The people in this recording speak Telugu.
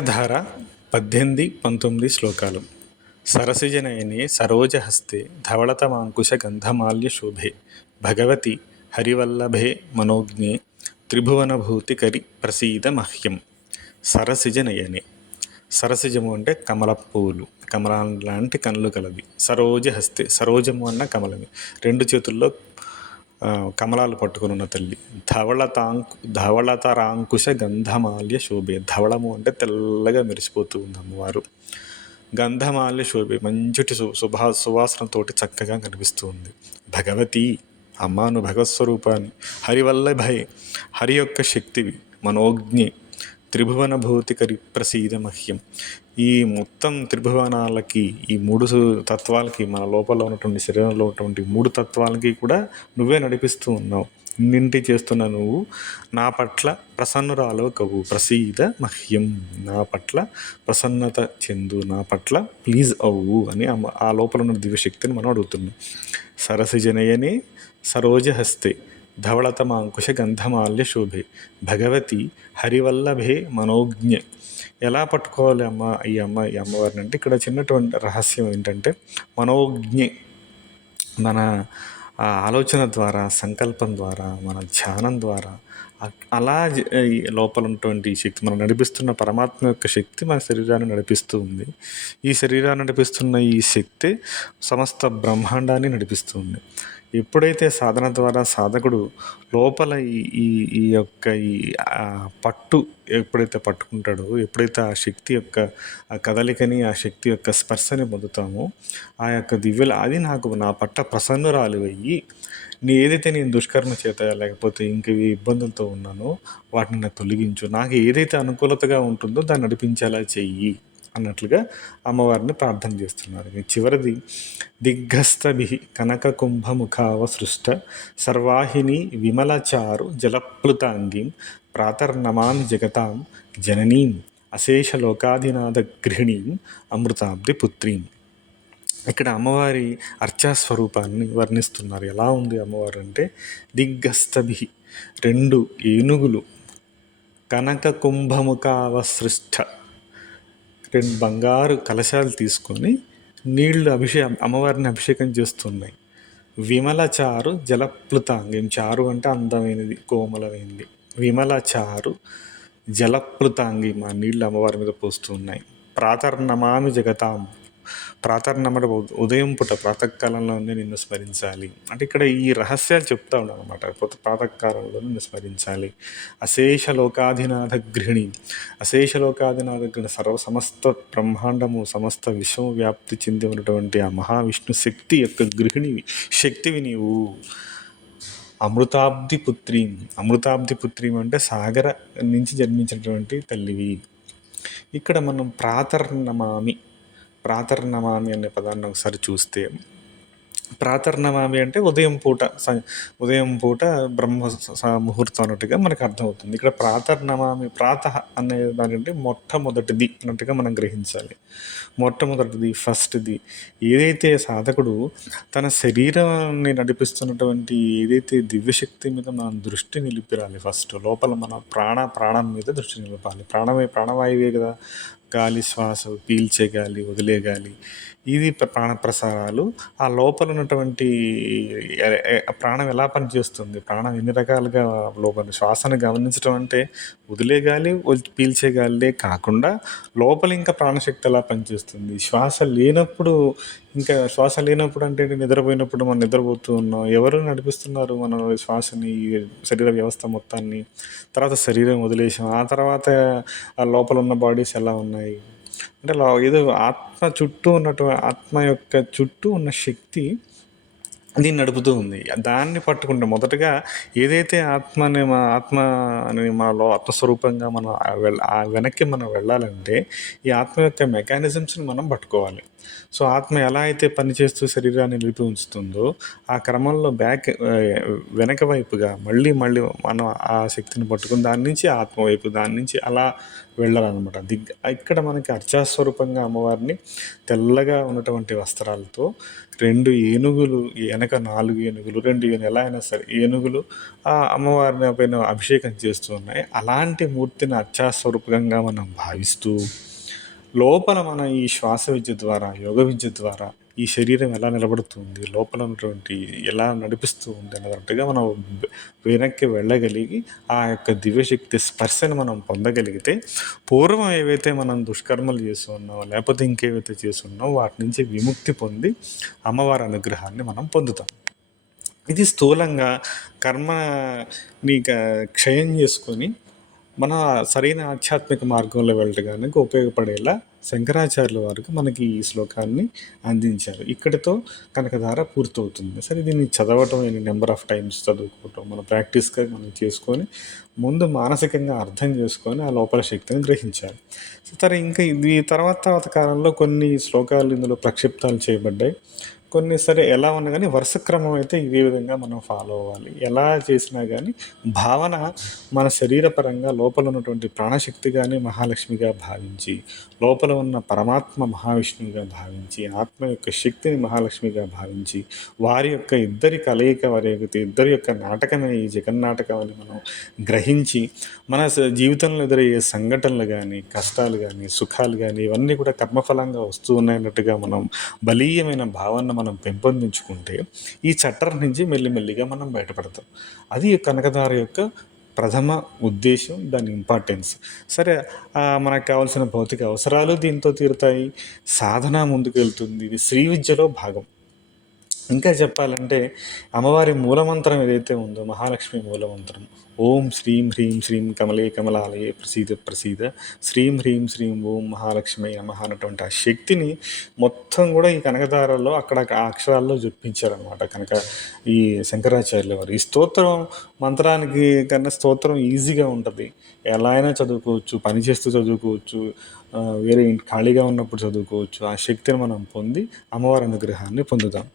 ధార పద్దెనిమిది పంతొమ్మిది శ్లోకాలు. సరసిజనయనే సరోజహస్తే ధవళతమాంకుశ గంధమాల్య శోభే భగవతి హరివల్లభే మనోజ్ఞే త్రిభువనభూతికరి ప్రసీద మహ్యం. సరసిజనయనే. సరసిజము అంటే కమల పువ్వులు కమలం లాంటి కనులు కలవి. సరోజహస్తే సరోజము అన్న కమలమే. రెండు చేతుల్లో కమలాలు పట్టుకుని ఉన్న తల్లి. ధవళతాంకు ధవళతరాంకుశ గంధమాల్య శోభే. ధవళము అంటే తెల్లగా మెరిసిపోతూ ఉంది అమ్మవారు. గంధమాల్య శోభే. మంచుటి సు సుభా సువాసనతోటి చక్కగా కనిపిస్తూ ఉంది. భగవతి అమ్మాను భగవత్ స్వరూపాన్ని హరివల్లభై హరి యొక్క శక్తివి మనోజ్ఞి త్రిభువన భౌతికరి ప్రసీద మహ్యం. ఈ మొత్తం త్రిభువనాలకి ఈ మూడు తత్వాలకి మన లోపల ఉన్నటువంటి శరీరంలో ఉన్నటువంటి మూడు తత్వాలకి కూడా నువ్వే నడిపిస్తూ ఉన్నావు. ఇన్నింటి చేస్తున్న నువ్వు నా పట్ల ప్రసన్నురాలు కవు. ప్రసీద మహ్యం నా పట్ల ప్రసన్నత చెందు నా పట్ల ప్లీజ్ అవ్వు అని ఆ లోపల ఉన్న దివ్యశక్తిని మనం అడుగుతున్నాం. సరసిజనయనే సరోజహస్తే ధవళతమాంకుశ గంధమాల్య భగవతి హరివల్లభే మనోజ్ఞ. ఎలా పట్టుకోవాలి అమ్మ ఈ అమ్మ ఈ అమ్మవారిని అంటే ఇక్కడ చిన్నటువంటి రహస్యం ఏంటంటే మనోజ్ఞ. మన ఆలోచన ద్వారా సంకల్పం ద్వారా మన ధ్యానం ద్వారా అలా ఈ లోపల ఉన్నటువంటి శక్తి మనం నడిపిస్తున్న పరమాత్మ యొక్క శక్తి మన శరీరాన్ని నడిపిస్తూ ఉంది. ఈ శరీరాన్ని నడిపిస్తున్న ఈ శక్తి సమస్త బ్రహ్మాండాన్ని నడిపిస్తుంది ఎప్పుడైతే సాధన ద్వారా సాధకుడు లోపల ఈ ఈ ఈ యొక్క ఈ పట్టు ఎప్పుడైతే పట్టుకుంటాడో ఎప్పుడైతే ఆ శక్తి యొక్క ఆ కదలికని ఆ శక్తి యొక్క స్పర్శని పొందుతామో ఆ యొక్క దివ్యలు అది నాకు నా పట్ట ప్రసన్నురాలు అయ్యి నీ ఏదైతే నేను దుష్కర్మ చేత లేకపోతే ఇంకవి ఇబ్బందులతో ఉన్నానో వాటిని నాకు తొలగించు. నాకు ఏదైతే అనుకూలతగా ఉంటుందో దాన్ని నడిపించేలా చెయ్యి. అన్నట్లుగా అమ్మవారిని ప్రార్థన చేస్తున్నారు. చివరిది దిగ్గస్థభి కనక కుంభముఖావ సృష్ట సర్వాహిని విమలచారు జలప్లుతాంగిం ప్రాతర్నమామి జగతాం జననీం అశేషలోకాధినాథ గృహిణీం అమృతాబ్ది పుత్రీం. ఇక్కడ అమ్మవారి అర్చా స్వరూపాన్ని వర్ణిస్తున్నారు. ఎలా ఉంది అమ్మవారు అంటే దిగ్గస్తభి రెండు ఏనుగులు కనక కుంభముఖావసృష్ట రెండు బంగారు కలశాలు తీసుకొని నీళ్ళు అభిషేకం అమ్మవారిని అభిషేకం చేస్తున్నాయి. విమల చారు జలప్లుతాంగం చారు అంటే అందమైనది కోమలమైనది విమల చారు జలప్లుతాంగి మా నీళ్ళు అమ్మవారి మీద పోస్తున్నాయి. ప్రాతర్నమామి జగతాం ప్రాతర్నమట ఉదయం పూట ప్రాతకాలంలోనే నిన్ను స్మరించాలి. అంటే ఇక్కడ ఈ రహస్యాలు చెప్తా ఉన్నాను అనమాట ప్రాతకాలంలో నిన్ను స్మరించాలి. అశేష లోకాధినాథ గృహిణి అశేష లోకాధినాథ గృహిణి సర్వ సమస్త బ్రహ్మాండము సమస్త విశ్వం వ్యాప్తి చెంది ఉన్నటువంటి ఆ మహావిష్ణు శక్తి యొక్క గృహిణి శక్తివి నీవు. అమృతాబ్ది పుత్రి అమృతాబ్ది పుత్రి అంటే సాగర నుంచి జన్మించినటువంటి తల్లివి. ఇక్కడ మనం ప్రాతర్నమామి ప్రాతర్నమామి అనే పదాన్ని ఒకసారి చూస్తే ప్రాతర్నమామి అంటే ఉదయం పూట ఉదయం పూట బ్రహ్మ స- ముహూర్తం అన్నట్టుగా మనకు అర్థమవుతుంది. ఇక్కడ ప్రాతర్నమామి ప్రాత అనే దానికంటే మొట్టమొదటిది అన్నట్టుగా మనం గ్రహించాలి. మొట్టమొదటిది ఫస్ట్ది. ఏదైతే సాధకుడు తన శరీరాన్ని నడిపిస్తున్నటువంటి ఏదైతే దివ్యశక్తి మీద మనం దృష్టి నిలిపిరాలి ఫస్ట్ లోపల మన ప్రాణ ప్రాణం మీద దృష్టి నిలపాలి. ప్రాణమే ప్రాణవాయువే కదా. గాలి శ్వాస పీల్చే గాలి వదిలే గాలి ఇది ప్రాణ ప్రసారాలు. ఆ లోపల ఉన్నటువంటి ప్రాణం ఎలా పనిచేస్తుంది? ప్రాణం ఎన్ని రకాలుగా లోపల శ్వాసను గమనించడం అంటే వదిలే గాలి పీల్చే గాలిలే కాకుండా లోపల ఇంకా ప్రాణశక్తి ఎలా పనిచేస్తుంది? శ్వాస లేనప్పుడు ఇంకా శ్వాస లేనప్పుడు అంటే నిద్రపోయినప్పుడు మనం నిద్రపోతూ ఉన్నాం. ఎవరు నడిపిస్తున్నారు మన శ్వాసని శరీర వ్యవస్థ మొత్తాన్ని? తర్వాత శరీరం వదిలేసాం. ఆ తర్వాత ఆ లోపల ఉన్న బాడీస్ ఎలా ఉన్నాయి? అంటే లో- ఏదో ఆత్మ చుట్టూ ఉన్నటువంటి ఆత్మ యొక్క చుట్టూ ఉన్న శక్తి దీన్ని నడుపుతూ ఉంది. దాన్ని పట్టుకుంటే మొదటగా ఏదైతే ఆత్మని మా ఆత్మ అని మనలో ఆత్మస్వరూపంగా మనం ఆ ఆ వెనక్కి మనం వెళ్ళాలంటే ఈ ఆత్మ యొక్క మెకానిజమ్స్ని మనం పట్టుకోవాలి. సో ఆత్మ ఎలా అయితే పనిచేస్తూ శరీరాన్ని నిలిపి ఉంచుతుందో ఆ క్రమంలో బ్యాక్ వెనక వైపుగా మళ్ళీ మళ్ళీ మనం ఆ శక్తిని పట్టుకుని దాని నుంచి ఆత్మ వైపు దాని నుంచి అలా వెళ్ళాలన్నమాట. దిగ్ ఇక్కడ మనకి అర్చాస్వరూపంగా అమ్మవారిని తెల్లగా ఉన్నటువంటి వస్త్రాలతో రెండు ఏనుగులు వెనక నాలుగు ఏనుగులు రెండు ఏనుగులు ఎలా అయినా సరే ఏనుగులు ఆ అమ్మవారిని పైన అభిషేకం చేస్తూ ఉన్నాయి. అలాంటి మూర్తిని అర్చాస్వరూపంగా మనం భావిస్తూ లోపల మన ఈ శ్వాస విద్య ద్వారా యోగ విద్య ద్వారా ఈ శరీరం ఎలా నిలబడుతుంది లోపల ఉన్నటువంటి ఎలా నడిపిస్తూ ఉంది అన్నట్టుగా మనం వెనక్కి వెళ్ళగలిగి ఆ యొక్క దివ్యశక్తి స్పర్శను మనం పొందగలిగితే పూర్వం ఏవైతే మనం దుష్కర్మలు చేసి ఉన్నామో లేకపోతే ఇంకేవైతే చేసి ఉన్నామో వాటి నుంచి విముక్తి పొంది అమ్మవారి అనుగ్రహాన్ని మనం పొందుతాం. ఇది స్థూలంగా కర్మని క్షయం చేసుకొని మన సరైన ఆధ్యాత్మిక మార్గంలో వెళ్ళటానికి ఉపయోగపడేలా శంకరాచార్యుల వారికి మనకి ఈ శ్లోకాన్ని అందించారు. ఇక్కడితో కనకధార పూర్తవుతుంది. సరే దీన్ని చదవటం ఈ నెంబర్ ఆఫ్ టైమ్స్ చదువుకోవటం మన ప్రాక్టీస్గా మనం చేసుకొని ముందు మానసికంగా అర్థం చేసుకొని ఆ లోపల శక్తిని గ్రహించాలి. సరే ఇంకా ఈ తర్వాత తర్వాత కాలంలో కొన్ని శ్లోకాలు ఇందులో ప్రక్షిప్తాలు చేయబడ్డాయి. కొన్ని సరే ఎలా ఉన్నా కానీ వరుస క్రమం అయితే ఇదే విధంగా మనం ఫాలో అవ్వాలి. ఎలా చేసినా కానీ భావన మన శరీరపరంగా లోపల ఉన్నటువంటి ప్రాణశక్తి కానీ మహాలక్ష్మిగా భావించి లోపల ఉన్న పరమాత్మ మహావిష్ణువుగా భావించి ఆత్మ యొక్క శక్తిని మహాలక్ష్మిగా భావించి వారి యొక్క ఇద్దరి కలయిక వారి యొక్క ఇద్దరి యొక్క నాటకమే ఈ జగన్నాటకం అని మనం గ్రహించి మన జీవితంలో ఎదురయ్యే సంఘటనలు కానీ కష్టాలు కానీ సుఖాలు కానీ ఇవన్నీ కూడా కర్మఫలంగా వస్తూ ఉన్నాయన్నట్టుగా మనం బలీయమైన భావన మనం పెంపొందించుకుంటే ఈ చట్టం నుంచి మెల్లిమెల్లిగా మనం బయటపడతాం. అది కనకదార యొక్క ప్రథమ ఉద్దేశం దాని ఇంపార్టెన్స్ సరే మనకు కావాల్సిన భౌతిక అవసరాలు దీంతో తీరుతాయి. సాధన ముందుకు వెళ్తుంది ఇది శ్రీ విద్యలో భాగం. ఇంకా చెప్పాలంటే అమ్మవారి మూలమంత్రం ఏదైతే ఉందో మహాలక్ష్మి మూలమంత్రం ఓం శ్రీం హ్రీం శ్రీం కమలే కమలాలయే ప్రసీద ప్రసీద శ్రీం హ్రీం శ్రీం ఓం మహాలక్ష్మి నమ అన్నటువంటి ఆ శక్తిని మొత్తం కూడా ఈ కనకదారలో అక్కడ ఆ అక్షరాల్లో జొప్పించారనమాట కనుక ఈ శంకరాచార్యుల వారు ఈ స్తోత్రం మంత్రానికి కన్నా స్తోత్రం ఈజీగా ఉంటుంది. ఎలా అయినా చదువుకోవచ్చు పని చేస్తూ చదువుకోవచ్చు వేరే ఖాళీగా ఉన్నప్పుడు చదువుకోవచ్చు ఆ శక్తిని మనం పొంది అమ్మవారి అనుగ్రహాన్ని పొందుతాం.